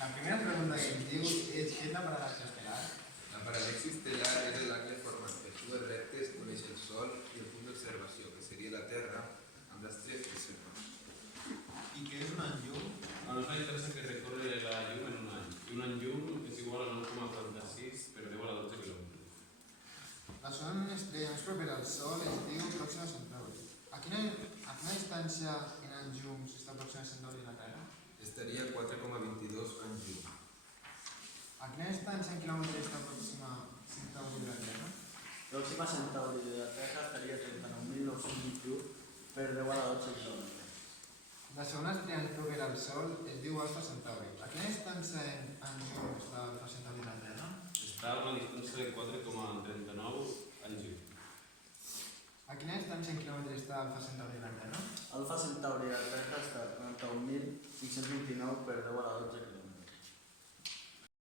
La primera pregunta que ens diu és què és la paral·laxi estel·lar? La paral·laxi estel·lar és l'angle format per dues rectes que uneix el Sol i el punt d'observació, que seria la Terra, amb l'estrella que separa. I què és un any llum? A nos la interessa que recorre la llum en un any. I un any llum és igual a 9,46 per 10 a la 12 quilòmetres. La segona estrella més propera al Sol es diu Pròxima Centauri. A quina distància en anys llums està Pròxima Centauri de la Terra? Estaria a 4,22 anys llum. A quina distància en quilòmetres està Pròxima Centauri de la Terra? Pròxima Centauri de la Terra estaria a 39.921 per 10 a la 12 quilòmetres. La segona estrella més propera al Sol es diu Alfa Centauri. A quina distància en anys llums està Alfa Centauri de la Terra? Està a una distància de 4,39 anys llum. A quina distància en quilòmetres està Alfa Centauri de la Terra? Alfa Centauri de la Terra està a 41.529 per 10 a la 12